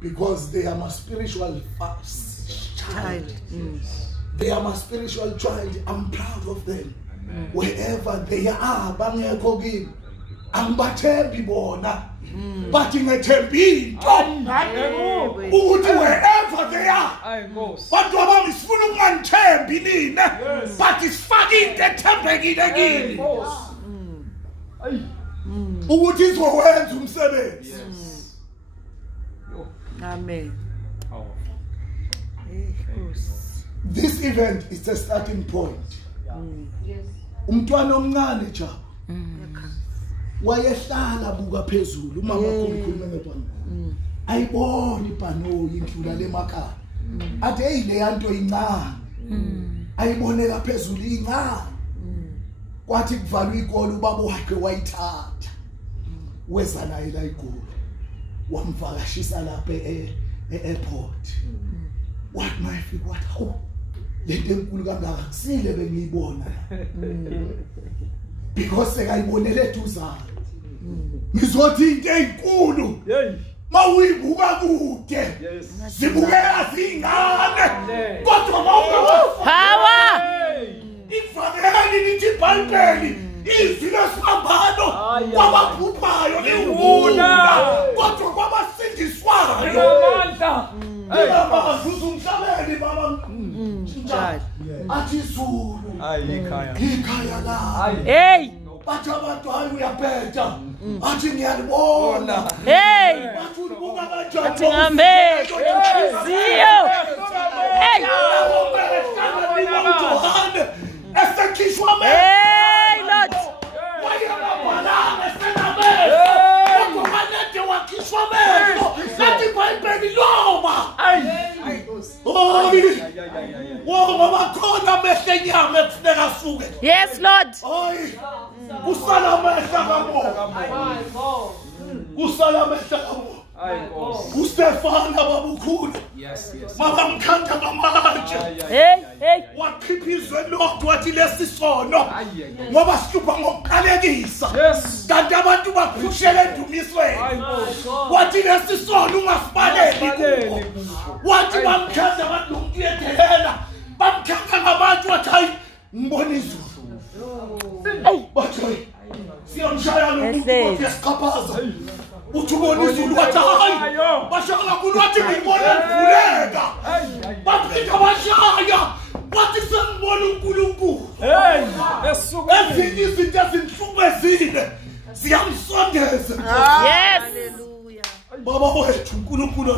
because they are my spiritual child. They are my spiritual child. I'm proud of them. Wherever they are, bangekho kimi angibathembi bona but ngethembi ukuthi wherever they are bantu abami sifuna ukungithembi nina but isifake into ethembekile kini ukuthi izowenza umsebenzi. Amen. This event is a starting point. Umntwana omncane nje wayehlala buka phezulu umama khulukhuluma ngebhanoyi ayibona ibhanoyi indlula lemakhaya athi hey le yanto incane ayibonela phezulu incane kwathi kuvalwa ikolo ubaba wakhe wayithatha weza naye la igoli wamvakashisa lapha e-airport what my feet what how lento enkulu kangaka kusile bengiyibona because sekayibonele eduzane ngizothi into enkulu mawuyibuka kude zibukela zingane kodwa Power! ifakeni lithi ibhalibheli izwi lesibambano kwabaphuphayo liwuna kodwa kwabasindiswayo amandla uzumhlabeli baba athi Zulu ikhaya la Hey! bathi abantu hayi uyaphetha athi ngiyalibona Hey! bathi ubuka kanjani Athi ngambeko inhliziyo. Hey! esekhishwa Hey, Lord! wayengabhalanga esenamehlo kodwa wanede wakhishwa amehlo lathi ibhayibheli loba woba bakhona amehlo enyama ekufuneka asuke. Yes, Lord! Hayi kusala amehlo kabo kusala amehlo kabo uStefana babukhulu mabamkhanda ngamanje Hey! wakhipha izwe lokho wathi lesisono ngoba sihlupha ngokuqalekisa kanti abantu bakhushela endumisweni wathi lesisono ungasibaleli kubo wathi bamkhanda abantu umuntu yedelela bamkhanda ngabantu wathi hayi ngibona izulu bathi siyamshaya lo muntu yesiqhaphaza uthi ubona izulu wathi hayi bashaka kakhulu wathi ngibona livuleka baphinda bashaya wathi sengibona uNkulunkulu ezinye izinto ezinhlubezile ziyamsondeza. Yes! Baba wethu uNkulunkulu